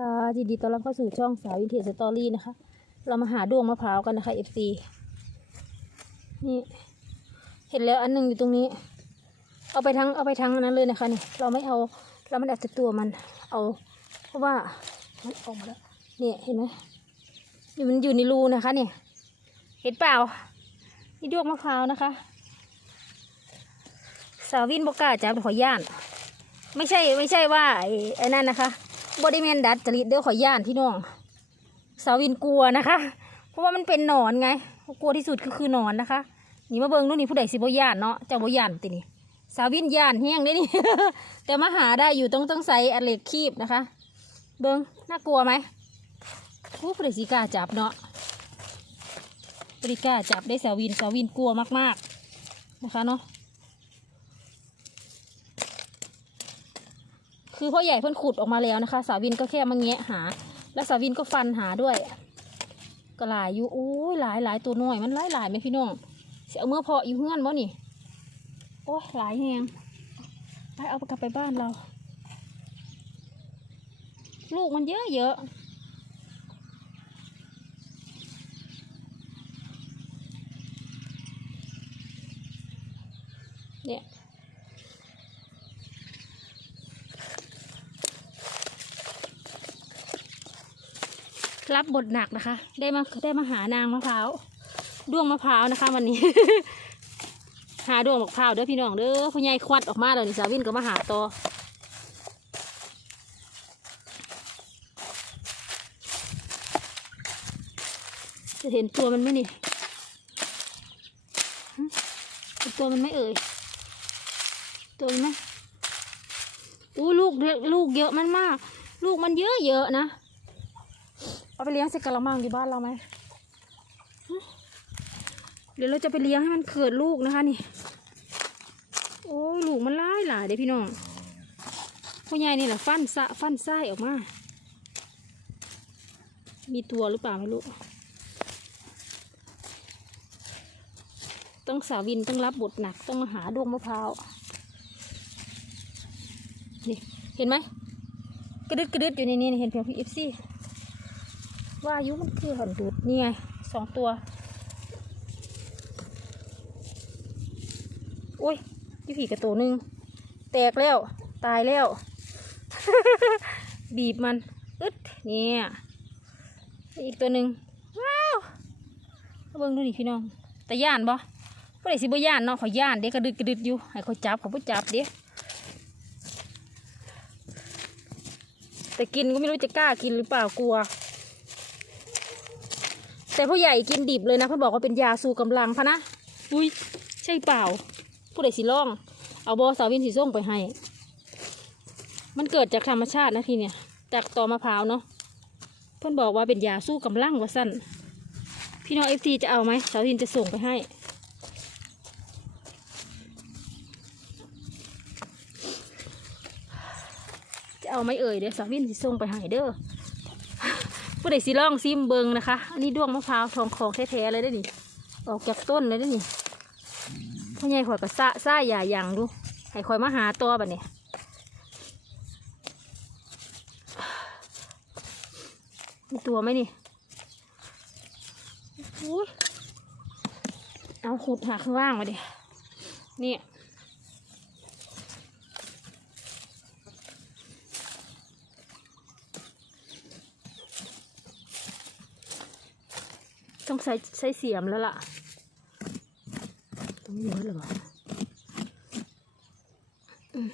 ค่ะยินดีต้อนรับเข้าสู่ช่องสาววินเทจสตอรี่นะคะ เรามาหาดวงมะพร้าวกันนะคะ FC นี่ เห็นแล้วอันหนึงอยู่ตรงนี้ เอาไปทั้งเอาไปทั้งอันนั้นเลยนะคะนี่เราไม่เอาเราไม่ดัดแต่ตัวมัน เอา เพราะว่ามันออกมาแล้วเนี่ยเห็นไหมมันอยู่ในรูนะคะเนี่ยเห็นเปล่านี่ดวงมะพร้าวนะคะ สาววินบอกกาจับขอย่าน ไม่ใช่ไม่ใช่ว่าไอ้ไอ้นั่นนะคะ บอดี้แมนดัดจริตเดี๋ยวขอย่านพี่น้องสาววินกลัวนะคะ เพราะว่ามันเป็นหนอนไงกลัวที่สุดก็คือหนอนนะคะนี่มาเบิงนู่นนี่ผู้ใดสิบย่านเนาะเจ้าบย่านตินี่สาววินย่านแห้งเด้นี่แต่มาหาได้อยู่ต้องต้องใส่อเล็กคีบนะคะ เบิงน่ากลัวไหมผู้ผู้ใดสิกล้าจับเนาะผู้ใดกล้าจับได้สาววินสาววินกลัวมากๆนะคะเนาะ คือพ่อใหญ่เพิ่นขุดออกมาแล้วนะคะ สาวินก็แค่มาแงะหา แล้วสาวินก็ฟันหาด้วย ก็หลายอยู่อู้ยหลายหลายตัวน้อยมันหลายหลายไหมพี่น้องเสียเอาเมื่อพออยู่เฮือนบ่นี่โอ้ยหลายแหงไปเอากลับไปบ้านเรา ลูกมันเยอะเยอะ รับบทหนักนะคะ ได้มาได้มาหานางมะพร้าวด้วงมะพร้าวนะคะวันนี้ หาด้วงมะพร้าวเด้อพี่น้องเด้อผู้ใหญ่ควัดออกมาแล้วนี่สาวินก็มาหาต่อจะเห็นตัวมันไหมนี่ตัวมันไม่เอ่ย ตัวมันไหมอู้ลูกเยอะลูกเยอะมันมาก ลูกมันเยอะเยอะนะ เอาไปเลี้ยงใส่กระมังที่บ้านเราไหมเดี๋ยวเราจะไปเลี้ยงให้มันเกิดลูกนะคะนี่ โอ้ยลูกมันหลายหลายเด้พี่น้องพ่อใหญ่นี่แหละฟันสะฟันไส้ออกมา มีตัวหรือเปล่าไม่รู้ ต้องสาวินต้องรับบทหนักต้องมาหาดวงมะพร้าว นี่ เห็นไหมกระดึดกระดึดอยู่ในนี้เห็นเพียงพี่เอฟซี่ ว่าอายุมันคือหันดูดนี่ไงสองตัวโอ้ยยี่ผีกระตัวหนึ่งแตกแล้ว ตายแล้ว บีบมันอึดเนี่ยอีกตัวหนึ่งว้าวเบิ่งดูดิพี่น้องแต่ย่านบ่บ่ได้สิบ่ย่านเนาะขอย่านเด็กกระดึดกระดึดอยู่ให้เขาจับเขาบ่จับเด็กแต่กินก็ไม่รู้จะกล้ากินหรือเปล่ากลัว แต่ผู้ใหญ่กินดิบเลยนะเพื่อนบอกว่าเป็นยาสูกำลังพะนะอุ้ยใช่เปล่า ผู้ใดสิล่อง เอาบอสาววินสีส้มไปให้ มันเกิดจากธรรมชาตินะทีเนี่ย จากตอมะพร้าวเนาะเพื่อนบอกว่าเป็นยาสู้กำลังว่าสั้นพี่น้องเอฟซีจะเอาไหมสาววินจะส่งไปให้จะเอาไหมเอ่ยเดี๋ยวสาววินสิส่งไปให้เด้อ ผู้ใดสิลองซิมเบิงนะคะ อันนี้ด้วงมะพร้าวทองของแท้ๆเลยได้อนี่ ออกจากต้นเลยได้อนี่พ่อใหญ่ข่อยก็ซ่าซ่าอย่าอย่างดู ให้ข่อยมาหาตัวแบบนี้มีตัวไหมนี่อุ๊ยเอาขุดหาข้างล่างมาดินี่ ต้องใช้ใช้เสียมแล้วล่ะ ต้องเยอะเลยเหรออืม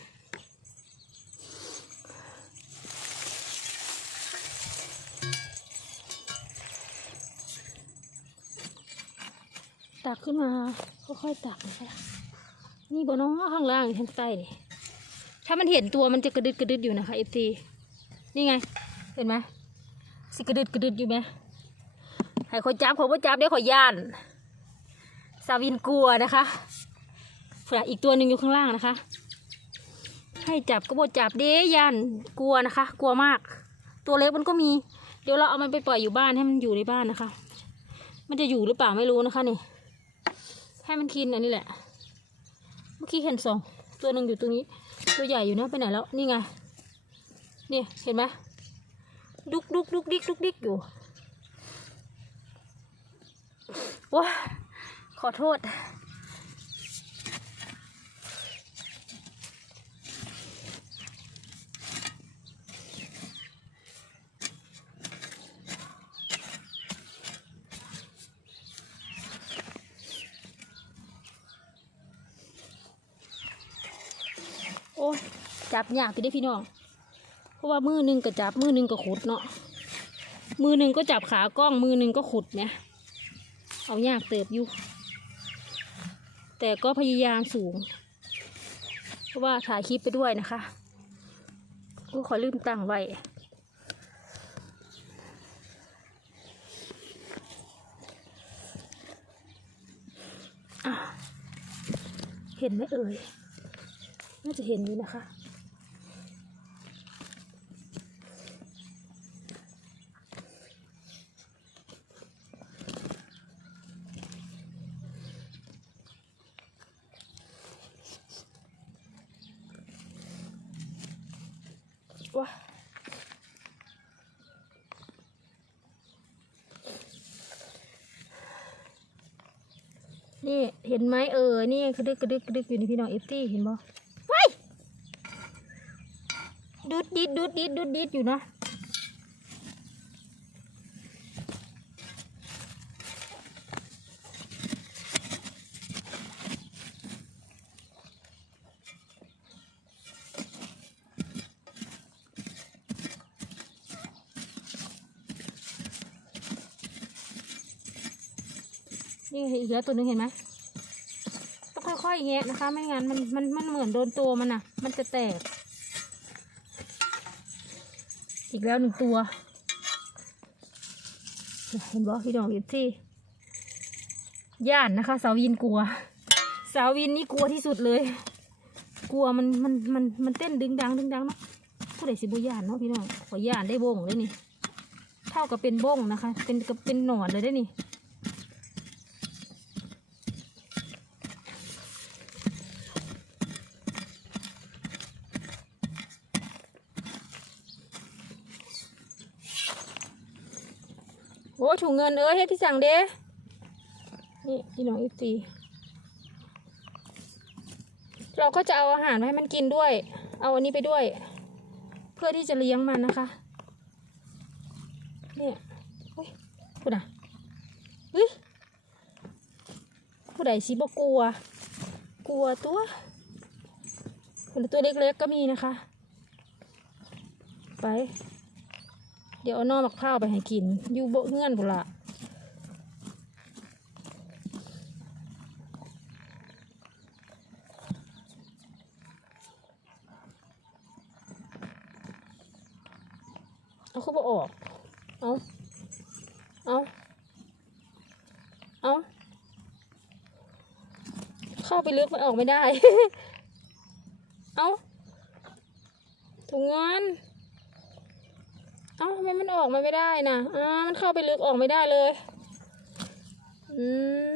ตักขึ้นมาค่อยๆตักนะคะนี่บนน้องข้างล่างอยู่ทางใต้นี่ถ้ามันเห็นตัวมันจะกระดึดกระดึดอยู่นะคะเอฟซีนี่ไง เห็นไหมสิกระดึดกระดึดอยู่ไหม ให้คนจับผมว่าจับเดี๋ยวขอย่านสาวินกลัวนะคะเผื่ออีกตัวหนึ่งอยู่ข้างล่างนะคะ ให้จับก็บ่จับเด้ย่านกลัวนะคะ กลัวมาก ตัวเล็กมันก็มี เดี๋ยวเราเอามันไปปล่อยอยู่บ้านให้มันอยู่ในบ้านนะคะ มันจะอยู่หรือเปล่าไม่รู้นะคะนี่ ให้มันกินอันนี้แหละ เมื่อกี้เห็นสองตัวหนึ่งอยู่ตรงนี้ ตัวใหญ่อยู่นะไปไหนแล้วนี่ไงนี่เห็นไหมดุกดุกดุกดิกดุกดิกอยู่ ว้าขอโทษ โอ้ยจับยากพี่ได้พี่น้อง เพราะว่ามือหนึ่งก็จับมือหนึ่งก็ขุดเนาะมือหนึ่งก็จับขากล้องมือหนึ่งก็ขุดเนี่ย เอายากเติบอยู่ แต่ก็พยายามสูง เพราะว่าถ่ายคลิปไปด้วยนะคะ ก็ขอลืมตั้งไว้ เห็นไหมเอ่ย น่าจะเห็นอยู่นะคะ ว้านี่เห็นไหมเออ นี่กระดึกกระดึกกระดึกอยู่ในพี่น้องเอฟตี้เห็นบ่ว้ายดุดดิดดุดดิดดุดดิดอยู่เนาะ นี่อีกแล้วตัวหนึงเห็นไหมต้องค่อยๆแงะนะคะ ไม่งั้นมันมันมันเหมือนโดนตัวมันอะ มันจะแตก อีกแล้วหนึ่งตัว เห็นบ่พี่น้องเห็นที่ย่านนะคะ สาววินกลัว สาววินนี่กลัวที่สุดเลย กลัวมันมันมันมันเต้นดึงดังดึงดังเนาะผู้ใดสิบุย่านเนาะพี่น้องขอย่านได้บงเลยนี่ เท่ากับเป็นบงนะคะ เป็นกับเป็นหนอนเลยได้นี่ โอ้ถุงเงินเอ้ยให้พี่สั่งเด้นี่พี่น้องอีซีเราก็จะเอาอาหารให้มันกินด้วย เอาอันนี้ไปด้วย เพื่อที่จะเลี้ยงมันนะคะ เนี่ยอุ้ยพูดอะเฮ้ยผู้ใดสิบกลัว กลัวตัวคนตัวเล็กๆก็มีนะคะ ไป ดี๋ยวเอาหนอมักพร้าวไปให้กิน อยู่โบเงื่อนบุละเอาเขาบอออก เอาเอาเอาเข้าไปลึกมันออกไม่ได้ เอาถุงเงิน เอ้าทำไมมันออกมาไม่ได้นะอ่ามันเข้าไปลึกออกไม่ได้เลย อืม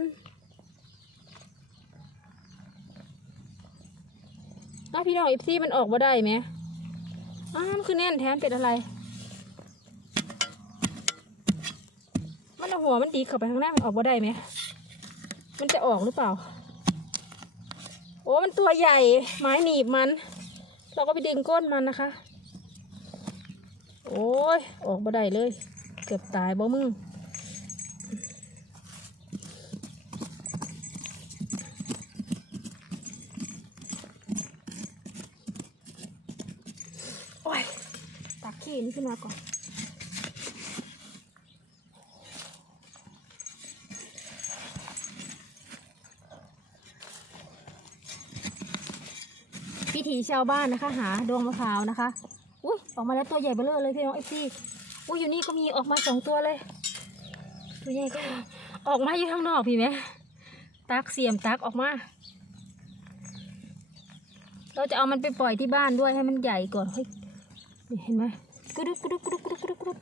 อ้าวพี่น้องอีซี่มันออกมาได้ไหมอ้ามันคือแน่นแทนเป็นอะไร มันเอาหัวมันดีเข้าไปข้างหน้ามันออกมาได้ไหม มันจะออกหรือเปล่า โอ้ มันตัวใหญ่ ไม้หนีบมัน เราก็ไปดึงก้นมันนะคะ โอ้ย ออกมาได้เลย เกือบตายบ่มึงโอ้ยตักขี้นี่ขึ้นมาก่อนพิธีชาวบ้านนะคะ หาดวงมะพร้าวนะคะ ออกมาแล้วตัวใหญ่เบ้อเร่อเลยพี่น้องเอฟซีอุ้ยอยู่นี่ก็มีออกมาสองตัวเลย ตัวใหญ่ก็ออกมาอยู่ข้างนอกพี่ไหมตักเสียมตักออกมา เราจะเอามันไปปล่อยที่บ้านด้วยให้มันใหญ่ก่อนเฮ้ยเห็นไหมกระดุกกุดุกกุดุกกุดุกกุดุก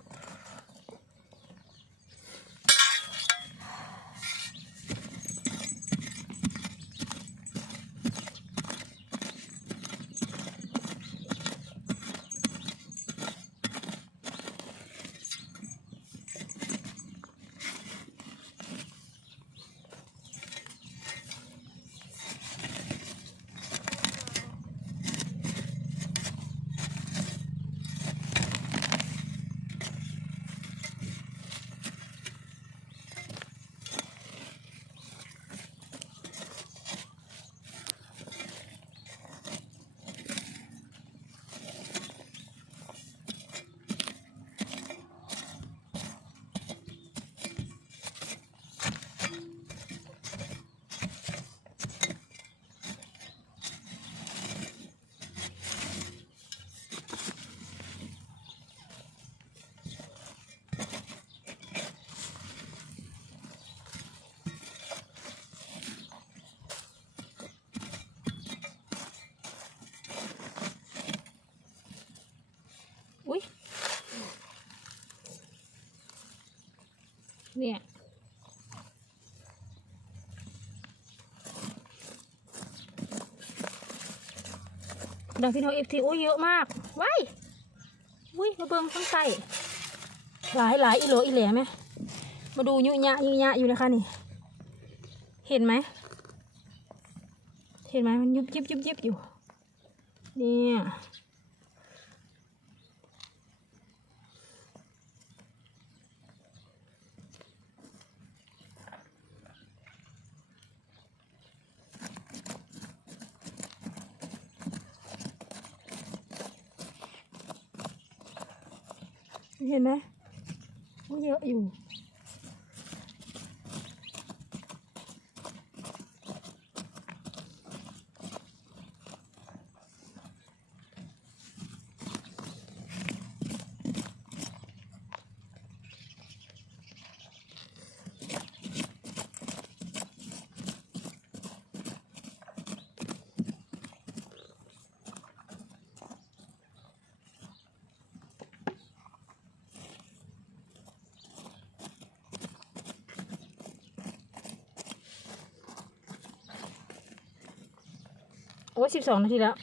เนี่ยดังพี่น้องเอฟทีโอ้ยเยอะมากว้ายวุ้ยมาเบิ่งข้างใต้หลายหลายอีโหลอีแหลไหมมาดูยุยะยุยะอยู่นะคะนี่ เห็นไหม เห็นไหมมันยุบยิบยุบยิบอยู่ เนี่ย เห็นไหมเยอะอยู่ อ้สิบสองนาทีแล้ว